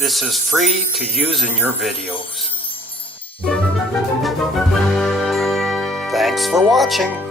This is free to use in your videos. Thanks for watching.